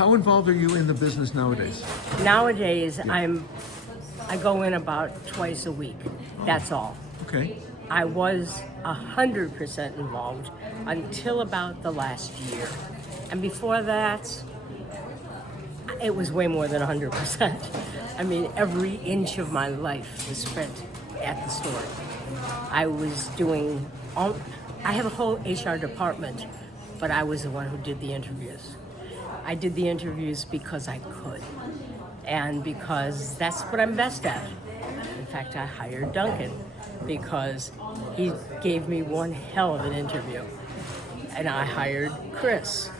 How involved are you in the business nowadays? Nowadays, I go in about twice a week. That's all. Okay. I was 100% involved until about the last year. And before that, it was way more than 100%. I mean, every inch of my life was spent at the store. I was doing I have a whole HR department, but I was the one who did the interviews. I did the interviews because I could, and because that's what I'm best at. In fact, I hired Duncan because he gave me one hell of an interview. And I hired Chris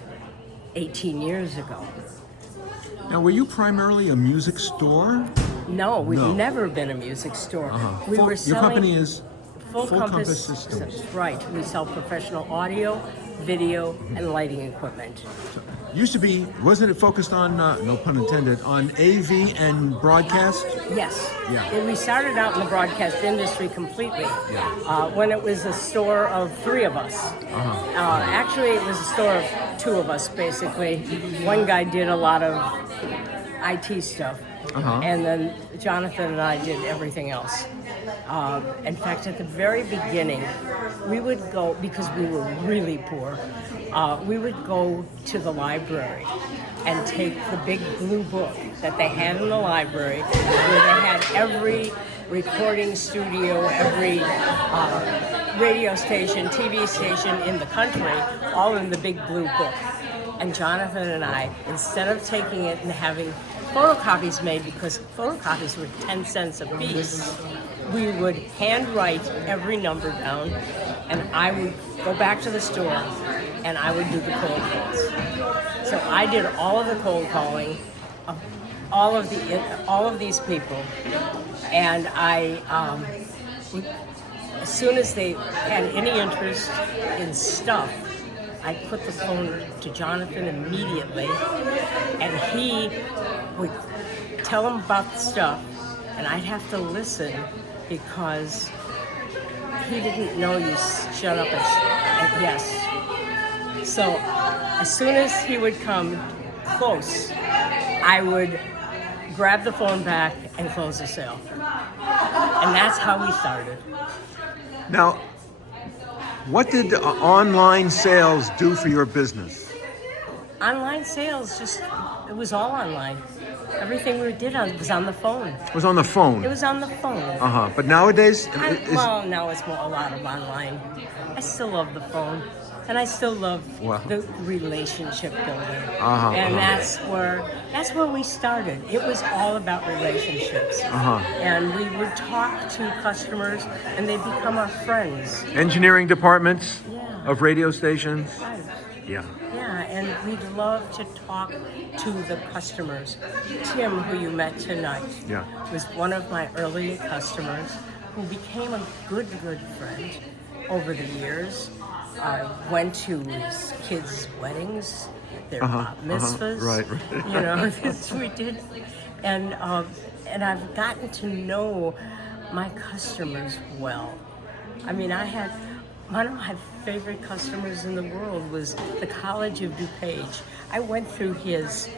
18 years ago. Now, were you primarily a music store? No, we've never been a music store. We were Your selling company is Full Compass Systems. Right. We sell professional audio, video, and lighting equipment. Used to be, wasn't it focused on, no pun intended, on AV and broadcast? Yes. Yeah. And we started out in the broadcast industry completely when it was a store of three of us. Actually, it was a store of two of us, basically. One guy did a lot of IT stuff, and then Jonathan and I did everything else. In fact, at the very beginning, we would go, because we were really poor, we would go to the library and take the big blue book that they had in the library, where they had every recording studio, every radio station, TV station in the country, all in the big blue book. And Jonathan and I, instead of taking it and having photocopies made, because photocopies were 10 cents a piece, we would handwrite every number down, and I would go back to the store and I would do the cold calls. So I did all of the cold calling of all of these people, and I as soon as they had any interest in stuff, I put the phone to Jonathan immediately, and he would tell them about the stuff, and I'd have to listen because he didn't know you shut up at yes. So as soon as he would come close, I would grab the phone back and close the sale. And that's how we started. Now, what did online sales do for your business? Online sales, it was all online. Everything we did was on the phone. It was on the phone? It was on the phone. But nowadays? Well, now it's a lot of online. I still love the phone. And I still love the relationship building. And that's where we started. It was all about relationships. And we would talk to customers, and they'd become our friends. Engineering departments of radio stations? Right. Yeah. Yeah, and we'd love to talk to the customers. Tim, who you met tonight, was one of my early customers who became a good friend over the years. I went to his kids' weddings, their bat mitzvahs. Right. You know, this we did. And I've gotten to know my customers well. I mean, one of my favorite customers in the world was the College of DuPage. I went through his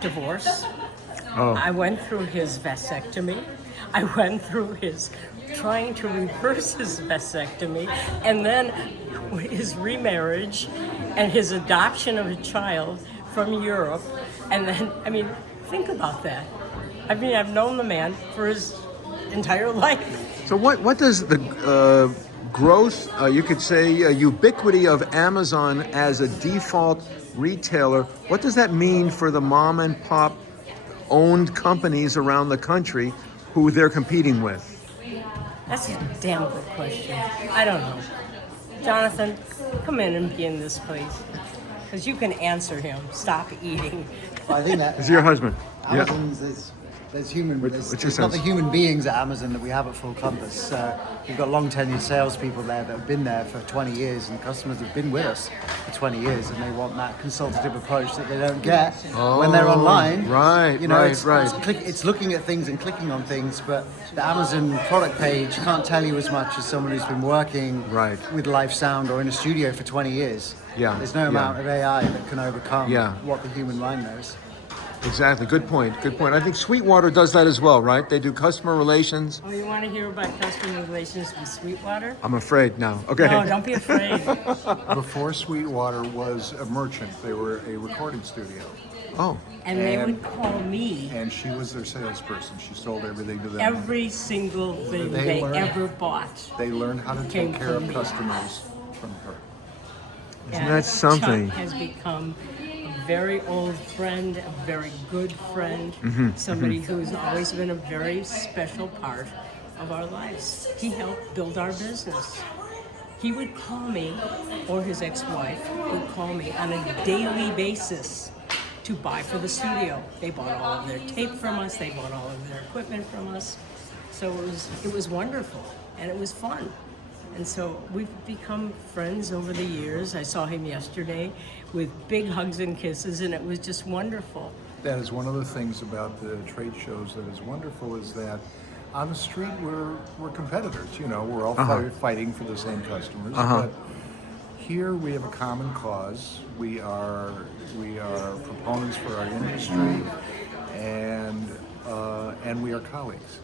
divorce. I went through his vasectomy. I went through his trying to reverse his vasectomy, and then his remarriage and his adoption of a child from Europe. And then, I mean, think about that. I mean, I've known the man for his entire life. So what does the growth, you could say, ubiquity of Amazon as a default retailer, what does that mean for the mom and pop owned companies around the country who they're competing with? That's a damn good question. I don't know. Jonathan, come in and be in this place, because you can answer him. Stop eating. Well, I think that Is your husband? Amazon's there's not the human beings at Amazon that we have at Full Compass. We've got long tenured salespeople there that have been there for 20 years, and customers have been with us for 20 years, and they want that consultative approach that they don't get when they're online. Right, you know, right. it's looking at things and clicking on things, but the Amazon product page can't tell you as much as someone who's been working with live sound or in a studio for 20 years. Yeah, there's no amount of AI that can overcome what the human mind knows. Exactly. Good point. I think Sweetwater does that as well, right? They do customer relations. Oh, you want to hear about customer relations with Sweetwater? I'm afraid now. Okay. No, don't be afraid. Before Sweetwater was a merchant, they were a recording studio. Oh. And they would call me. And she was their salesperson. She sold everything to them. Every single thing they ever bought. They learned how to take care of customers from her. Isn't that something? Chuck has become a very old friend, a very good friend, somebody who's always been a very special part of our lives. He helped build our business. He would call me, or his ex-wife would call me on a daily basis to buy for the studio. They bought all of their tape from us, they bought all of their equipment from us. So it was wonderful, and it was fun. And so we've become friends over the years. I saw him yesterday with big hugs and kisses, and it was just wonderful. That is one of the things about the trade shows that is wonderful, is that on the street we're competitors. You know, we're all fighting for the same customers. But here we have a common cause. We are proponents for our industry, and we are colleagues.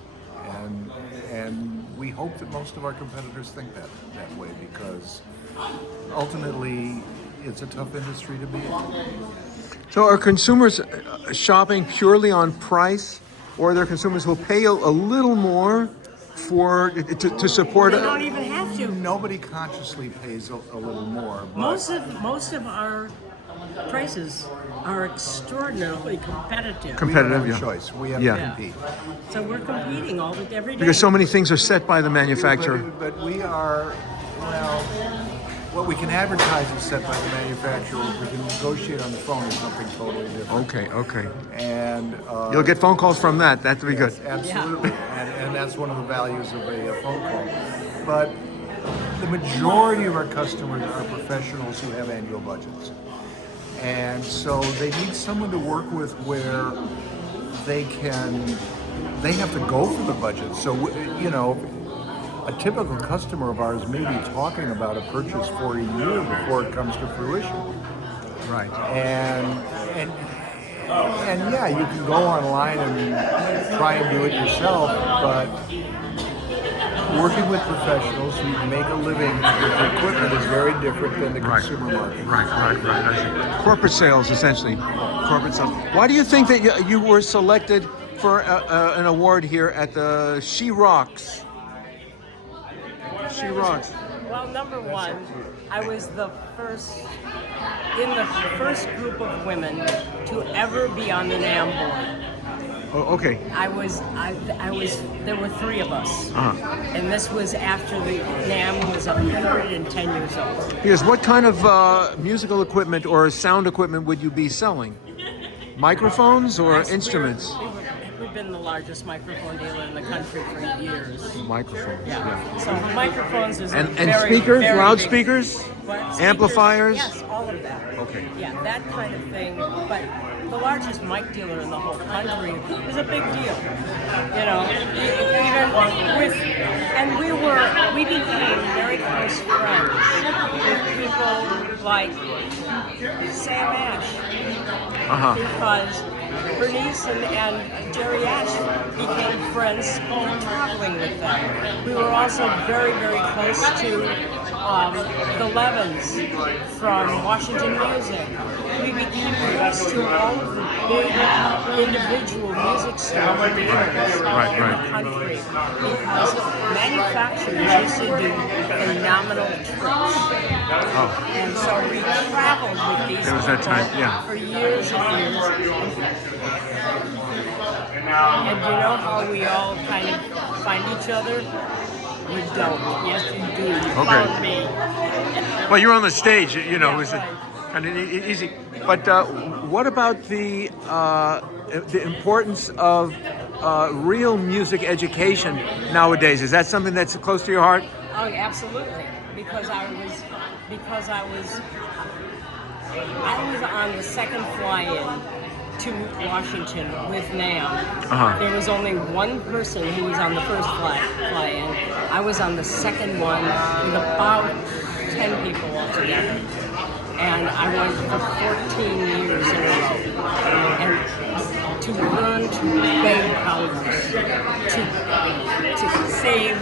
And we hope that most of our competitors think that way, because ultimately it's a tough industry to be in. So are consumers shopping purely on price, or are there consumers who will pay a little more to support They don't even have to. Nobody consciously pays a little more. Most of our prices are extraordinarily competitive. We don't have a choice. We have to compete. So we're competing every day. Because so many things are set by the manufacturer. But we are, well, what we can advertise is set by the manufacturer. What we can negotiate on the phone is something totally different. Okay. And you'll get phone calls from that. That'd be good. Absolutely. And that's one of the values of a phone call. But the majority of our customers are professionals who have annual budgets. And so they need someone to work with where they have to go for the budget. So, you know, a typical customer of ours may be talking about a purchase for a year before it comes to fruition. Right. And yeah, you can go online and try and do it yourself, but working with professionals who make a living with equipment is very different than the consumer market. Right. Corporate sales, essentially. Corporate sales. Why do you think that you were selected for an award here at the SheRocks? SheRocks. Well, number one, I was in the first group of women to ever be on the NAMM board. Oh, okay. There were three of us. And this was after the NAMM was 110 years old. Because what kind of musical equipment or sound equipment would you be selling? Microphones or instruments? We've been the largest microphone dealer in the country for years. Microphones, yeah. So microphones is and very, speakers, very loudspeakers, amplifiers. amplifiers. Yes, all of that. Okay. Yeah, that kind of thing. But the largest mic dealer in the whole country is a big deal. You know, even with, and we became very close friends with people like Sam Ash, because Bernice and Jerry Ash became friends traveling with them. We were also very, very close to the Levins from Washington Music. We became close to all of the big individual music stores in the country, because manufacturers used to do phenomenal trips. And so we traveled with these people for years and years. And you know how we all kind of find each other? We don't. Yes, you do. You found me. Well, you're on the stage, you know, it's kind of easy. But what about the importance of real music education nowadays? Is that something that's close to your heart? Oh, absolutely. Because I was was on the second fly-in to Washington with NAMM. There was only one person who was on the first fly-in. I was on the second one with about 10 people altogether. And I went for 14 years in a row. And to learn to beg Congress to save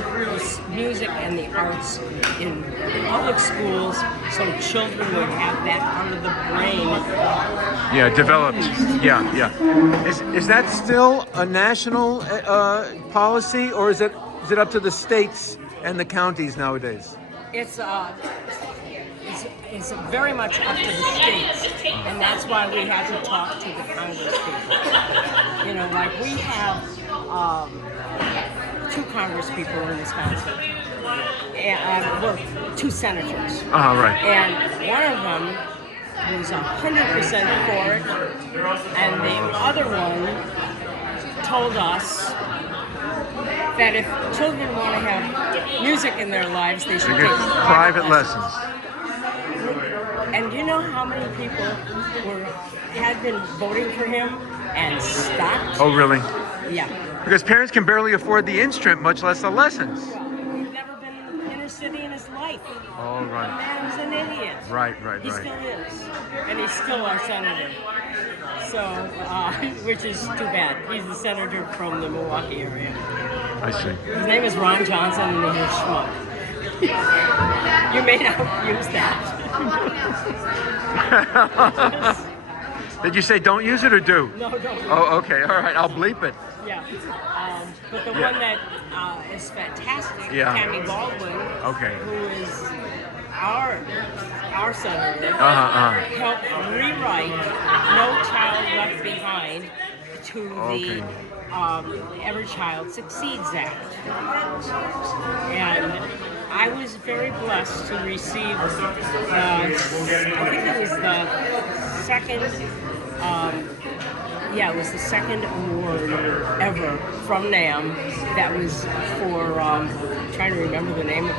music and the arts in public schools so children would have that part of the brain. Yeah, developed. Yeah. Is that still a national policy, or is it up to the states and the counties nowadays? It's very much up to the states, and that's why we had to talk to the Congress people. You know, like we have 2 Congress people in Wisconsin, and well, 2 senators. Right. And one of them was 100% for it, and the other one told us that if children want to have music in their lives, they should take private lessons. And you know how many people had been voting for him and stopped? Oh, really? Yeah. Because parents can barely afford the instrument, much less the lessons. He'd never been in the inner city in his life. Oh, The right. man's an idiot. Right. He still is. And he's still our senator. So, which is too bad. He's the senator from the Milwaukee area. I see. His name is Ron Johnson, and he's a schmuck. You may not use that. Did you say don't use it or do? No, don't. Oh, okay. All right. I'll bleep it. Yeah. But the one that is fantastic, Tammy Baldwin, who is our senator, helped rewrite No Child Left Behind to the Every Child Succeeds Act. And I was very blessed to receive, I think it was the second, it was the second award ever from NAMM that was for, I'm trying to remember the name of it. I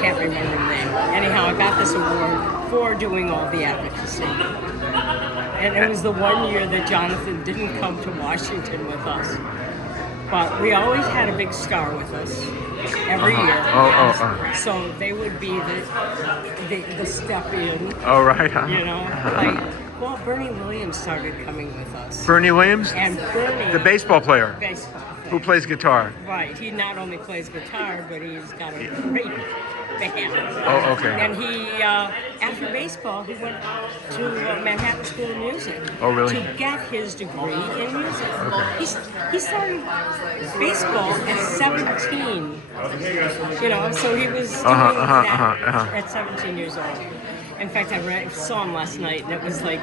can't remember the name. Anyhow, I got this award for doing all the advocacy. And it was the one year that Jonathan didn't come to Washington with us. But we always had a big star with us every year. So they would be the step in. Oh, right. You know, like, well, Bernie Williams started coming with us. Bernie Williams? And Bernie, the baseball player. Who plays guitar. Right. He not only plays guitar, but he's got a great band. Oh, okay. And he, after baseball, he went to Manhattan School of Music. Oh, really? To get his degree in music. Okay. He started baseball at 17. You know, so he was doing that at 17 years old. In fact, I saw him last night, and it was like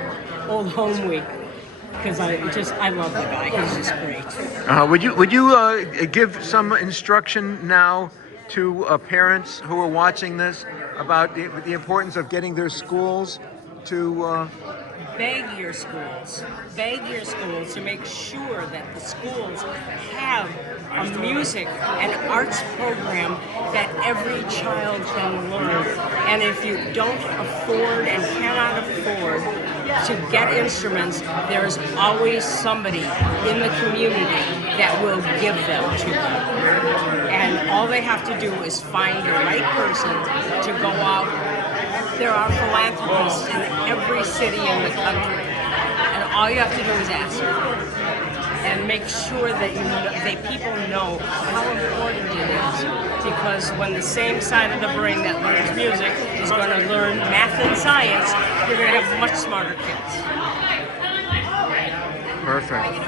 old home week. Because I love the guy. He's just great. Would you give some instruction now to parents who are watching this about the importance of getting their schools to beg your schools to make sure that the schools have a music and arts program that every child can learn. And if you don't afford and cannot afford to get instruments, there's always somebody in the community that will give them to them. And all they have to do is find the right person to go out. There are philanthropists in every city in the country. And all you have to do is ask for it. And make sure that people know how important it is. Because when the same side of the brain that learns music is going to learn math and science, you're going to have much smarter kids. Perfect.